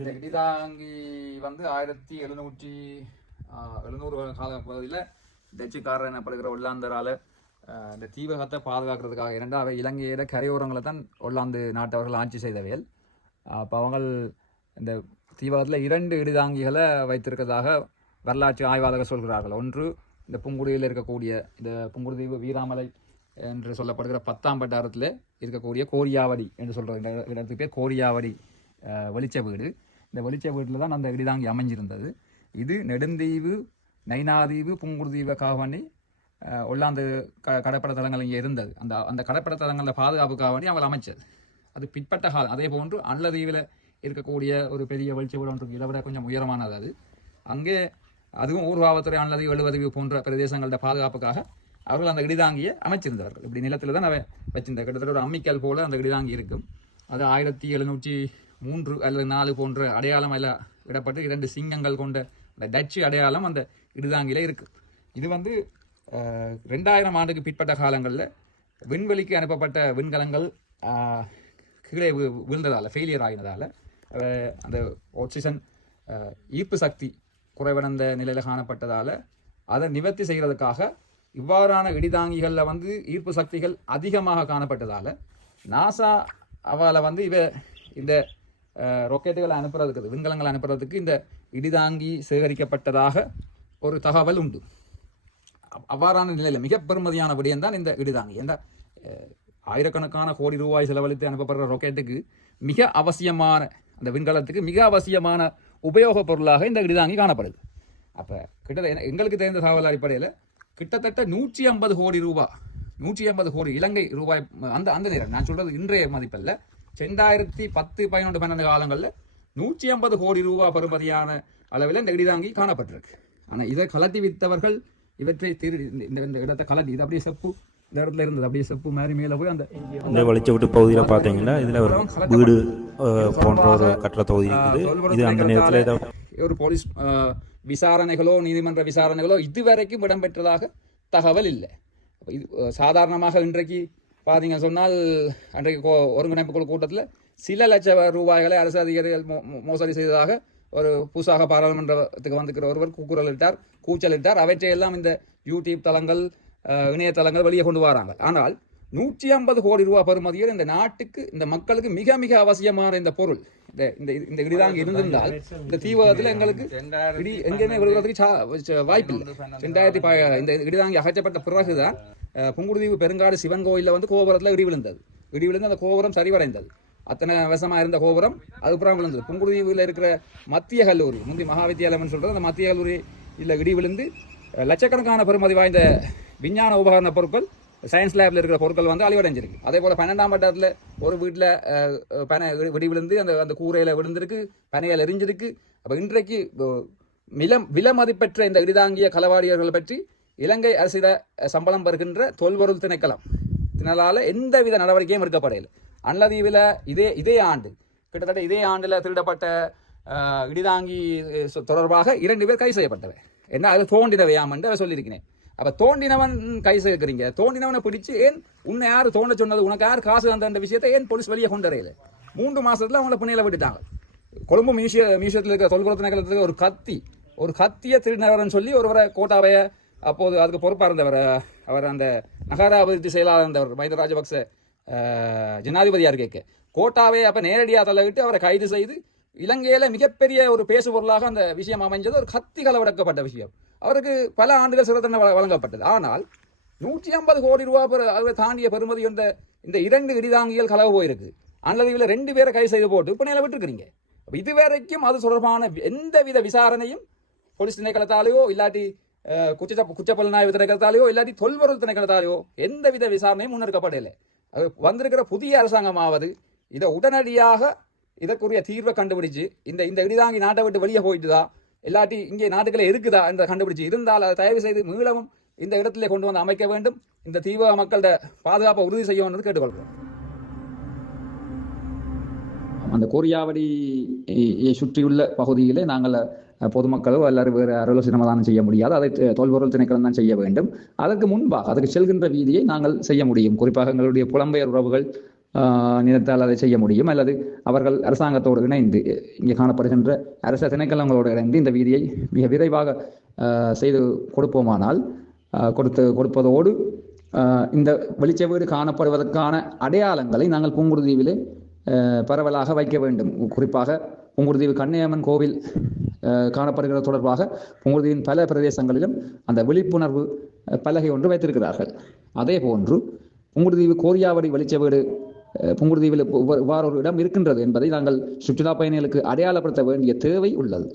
இந்த இடிதாங்கி வந்து ஆயிரத்தி எழுநூற்றி எழுநூறு கால பகுதியில் டச்சுக்காரர் எனப்படுகிற உள்ளாந்தரால் இந்த தீவகத்தை பாதுகாக்கிறதுக்காக இரண்டாவது அவை இலங்கையோட கரையோரங்களை தான் ஒல்லாந்து நாட்டவர்கள் ஆட்சி செய்தவையல் அப்போ அவங்க இந்த தீவகத்தில் இரண்டு இடிதாங்கிகளை வைத்திருக்கிறதாக வரலாற்று ஆய்வாளர்கள் சொல்கிறார்கள். ஒன்று இந்த புங்குடியில் இருக்கக்கூடிய இந்த புங்குடுதீவு வீராமலை என்று சொல்லப்படுகிற பத்தாம் வட்டாரத்தில் இருக்கக்கூடிய கோரியாவடி என்று சொல்கிற இந்த இடத்துக்கு பேர் கோரியாவடி வெளிச்ச வீடு. இந்த வெளிச்ச வீட்டில் தான் அந்த இடிதாங்கி அமைஞ்சிருந்தது. இது நெடுந்தீவு நைனாதீவு புங்குடுதீவை காவணி ஒல்லாந்து க கடற்படை தளங்கள் இங்கே இருந்தது. அந்த அந்த கடற்படை தளங்களில் பாதுகாப்புக்காக வேண்டி அவர் அமைச்சது. அது பிற்பட்ட காலம். அதே போன்று அன்னதீவில் இருக்கக்கூடிய ஒரு பெரிய வெளிச்ச வீடு ஒன்று இதை விட கொஞ்சம் உயரமானது அது. அங்கே அதுவும் ஊர்வாவத்துறை அன்லதீவு எழுவதவி போன்ற பிரதேசங்களோட பாதுகாப்புக்காக அவர்கள் அந்த இடிதாங்கியை அமைச்சிருந்தார்கள் இப்படி நிலத்தில் தான் அவன் வச்சிருந்த. கிட்டத்தட்ட ஒரு அம்மிக்கல் போல் அந்த இடிதாங்கி இருக்கும். அது ஆயிரத்தி எழுநூற்றி மூன்று அல்லது நாலு போன்ற அடையாளம் எல்லாம் இடப்பட்டு இரண்டு சிங்கங்கள் கொண்ட அந்த டச்சு அடையாளம் அந்த இடுதாங்கில இருக்குது இது வந்து ரெண்டாயிரம் ஆண்டுக்கு பிற்பட்ட காலங்களில் விண்வெளிக்கு அனுப்பப்பட்ட விண்கலங்கள் கீழே விழுந்ததால் ஃபெயிலியர் ஆகினதால் அந்த ஆக்சிஜன் ஈர்ப்பு சக்தி குறைவடைந்த நிலையில் காணப்பட்டதால் அதை நிவர்த்தி செய்கிறதுக்காக இவ்வாறான இடிதாங்கிகளில் வந்து ஈர்ப்பு சக்திகள் அதிகமாக காணப்பட்டதால் நாசா அவளை வந்து இவ இந்த ராக்கெட்டுகளை அனுப்புறதுக்கு விண்கலங்களை அனுப்புறதுக்கு இந்த இடிதாங்கி சேகரிக்கப்பட்டதாக ஒரு தகவல் உண்டு. அவ்வாறான நிலையில் மிக பெருமதியான விடயம் தான் இந்த இடிதாங்கி. எந்த ஆயிரக்கணக்கான கோடி ரூபாய் செலவழித்து அனுப்பப்படுற ராக்கெட்டுக்கு மிக அவசியமான அந்த விண்கலத்துக்கு மிக அவசியமான உபயோகப் பொருளாக இந்த இடிதாங்கி காணப்படுது. அப்போ கிட்டத்தட்ட எங்களுக்கு தெரிந்த தகவல் அடிப்படையில் கிட்டத்தட்ட நூற்றி ஐம்பது கோடி ரூபாய் நூற்றி ஐம்பது கோடி இலங்கை ரூபாய் அந்த அந்த நேரம். நான் சொல்கிறது இன்றைய மதிப்பல்ல. ரெண்டாயிரத்தி பத்து பதினொன்று பன்னெண்டு காலங்களில் நூற்றி ஐம்பது கோடி ரூபாய் பெறுமதியான அளவில் இந்த இடிதாங்கி காணப்பட்டிருக்கு. ஆனால் இதை கலட்டி வித்தவர்கள் இவற்றை திரு இந்த- இந்த இடத்தை கலட்டி இது அப்படியே செப்பு இந்த இடத்துல இருந்தது அப்படியே செப்பு மாதிரி மேலே போய் அந்த இந்த வெளிச்ச விட்டு பகுதியில் பார்த்தீங்கன்னா இதில் ஒரு வீடு போன்ற ஒரு கட்டட தொகுதி இருக்குது. இது அந்த நேரத்தில் ஒரு போலீஸ் விசாரணைகளோ நீதிமன்ற விசாரணைகளோ இதுவரைக்கும் இடம்பெற்றதாக தகவல் இல்லை. இது சாதாரணமாக இன்றைக்கு பார்த்தீங்க சொன்னால் அன்றைக்கு கோ- ஒருங்கிணைப்பு குழு கூட்டத்தில் சில லட்ச ரூபாய்களை அரசு அதிகாரிகள் மோ- மோசடி செய்ததாக ஒரு புதுசாக பாராளுமன்றத்துக்கு வந்திருக்கிற ஒருவர் கூக்குரலிட்டார் கூச்சலிட்டார். அவற்றையெல்லாம் இந்த யூடியூப் தளங்கள் இணையதளங்கள் வெளியே கொண்டு வராங்க. ஆனால் நூற்றி ஐம்பது கோடி ரூபாய் பெறுமதியில் இந்த நாட்டுக்கு இந்த மக்களுக்கு மிக மிக அவசியமான இந்த பொருள் இந்த இந்த இந்த இடிதாங்க இருந்திருந்தால் இந்த தீவிரத்தில் எங்களுக்கு இடி எங்கேயுமே விழுகிறதுக்கு சா- வாய்ப்பு இல்லை ரெண்டாயிரத்தி இந்த இடிதாங்கி அகற்றப்பட்ட பிறகுதான் புங்குடுதீவு பெருங்காடு சிவன் கோயிலில் வந்து கோபுரத்தில் இடி விழுந்தது. இடி விழுந்து அந்த கோபுரம் சரிவடைந்தது. அத்தனை வசமாக இருந்த கோபுரம் அதுக்கப்புறம் விழுந்தது. புங்குடுதீவில் இருக்கிற மத்திய கல்லூரி முந்தி மகாவித்தியாலயம்னு சொல்கிறது அந்த மத்திய கல்லூரி இல்லை இடி விழுந்து லட்சக்கணக்கான பெருமதி வாய்ந்த விஞ்ஞான உபகரண பொருட்கள் சயின்ஸ் லேபில் இருக்கிற பொருட்கள் வந்து அழிவடைஞ்சிருக்கு. அதே போல் பன்னெண்டாம் வட்டத்தில் ஒரு வீட்டில் பனை வெடி- விழுந்து அந்த அந்த கூரையில் விழுந்திருக்கு பனையில் எரிஞ்சிருக்கு. அப்போ இன்றைக்கு விலம் வில மதிப்பெற்ற இந்த இடிதாங்கிய கலவாரியர்களை பற்றி இலங்கை அரசிட சம்பளம் பெறுகின்ற தொல்பொருள் திணைக்களம். திணலால் எந்தவித நடவடிக்கையும் எடுக்கப்படையில் அன்லதீவில் இதே இதே ஆண்டு கிட்டத்தட்ட இதே ஆண்டில் திருடப்பட்ட இடிதாங்கி சொ- தொடர்பாக இரண்டு பேர் கைது செய்யப்பட்டவை. என்ன அது தோண்டினவையாம் என்று அவர் சொல்லியிருக்கிறேன். அப்போ தோண்டினவன் கை சேர்க்கிறீங்க. தோண்டினவனை பிடிச்சு ஏன் உன்னை யார் தோண்ட சொன்னது? உனக்கு யார் காசு தந்த விஷயத்தை ஏன் போலீஸ் வெளியே கொண்டு வரையில மூன்று மாசத்துல அவங்கள புண்ணியில் விட்டுட்டாங்க. கொழும்பு மியூசிய மியூசியத்தில் இருக்கிற தொல்குளத்து நகரத்துக்கு ஒரு கத்தி ஒரு கத்திய திருநவரன் சொல்லி ஒருவரை கோட்டாவைய அப்போது அதுக்கு பொறுப்பாக இருந்தவர் அவர் அந்த நகர அபிவிருத்தி செயலாளர் இருந்தவர் மைத ராஜபக்ச அஹ், ஜனாதிபதியார் கேட்க. கோட்டாவை அப்போ நேரடியாக தள்ளவிட்டு அவரை கைது செய்து இலங்கையில் மிகப்பெரிய ஒரு பேசு பொருளாக அந்த விஷயம் அமைஞ்சது. ஒரு கத்தி கலவடக்கப்பட்ட விஷயம். அவருக்கு பல ஆண்டுகள் சிறு தண்டனை வழங்கப்பட்டது. ஆனால் நூற்றி ஐம்பது கோடி ரூபா பெரு- அதை தாண்டிய பெறுமதி என்ற இந்த இரண்டு இடிதாங்கிகள் கலவு போயிருக்கு. அன்லதீவில் ரெண்டு பேரை கைது செய்து போட்டு இப்போ நிலை விட்டுருக்கிறீங்க இதுவரைக்கும் அது தொடர்பான எந்தவித விசாரணையும் போலீஸ் திணைக்களத்தாலேயோ இல்லாட்டி அஹ், குற்ற குற்றப்புலனாய்வு திணைக்களத்தாலேயோ இல்லாட்டி தொல்பொருள் திணைக்களத்தாலேயோ எந்தவித விசாரணையும் முன்னெடுக்கப்படலை அது வந்திருக்கிற புதிய அரசாங்கமாவது இதை உடனடியாக இதற்குரிய தீர்வை கண்டுபிடிச்சு இந்த இந்த இடிதாங்கி நாட்டை விட்டு வெளியே போயிட்டுதா இல்லாட்டி இங்கே நாட்டுகளே இருக்குதா என்ற கண்டுபிடிச்சு இருந்தால் அதை தயவு செய்து மீளவும் இந்த இடத்திலே கொண்டு வந்து அமைக்க வேண்டும். இந்த தீவிர மக்களோட பாதுகாப்பை உறுதி செய்ய வேண்டும் கேட்டுக்கொள்கிறோம் அந்த கோரியாவடி சுற்றியுள்ள பகுதியிலே நாங்கள் பொதுமக்களோ அல்லது வேறு அருளோ சிரமதானம் செய்ய முடியாது. அதை தோல்பொருள் தொல்பொருள் திணைக்களம் தான் செய்ய வேண்டும். அதற்கு முன்பாக அதற்கு செல்கின்ற வீதியை நாங்கள் செய்ய முடியும். குறிப்பாக எங்களுடைய புலம்பெயர் உறவுகள் நினைத்தால் அதை செய்ய முடியும். அல்லது அவர்கள் அரசாங்கத்தோடு இணைந்து இங்கே காணப்படுகின்ற அரச திணைக்களங்களோடு இணைந்து இந்த வீதியை மிக விரைவாக செய்து கொடுப்போமானால் கொடுத்து கொடுப்பதோடு இந்த வெளிச்ச வீடு காணப்படுவதற்கான அடையாளங்களை நாங்கள் பூங்குருதீவிலே பரவலாக வைக்க வேண்டும். குறிப்பாக பூங்குருதீவு கண்ணையம்மன் கோவில் காணப்படுகிறது தொடர்பாக பூங்குருதீவின் பல பிரதேசங்களிலும் அந்த விழிப்புணர்வு பலகை ஒன்று வைத்திருக்கிறார்கள். அதே போன்று புங்குடுதீவு கோரியாவடி வெளிச்ச வீடு அஹ், புங்குடுதீவில் இவ்வாறு ஒரு இடம் இருக்கின்றது என்பதை நாங்கள் சுற்றுலா பயணிகளுக்கு அடையாளப்படுத்த வேண்டிய தேவை உள்ளது.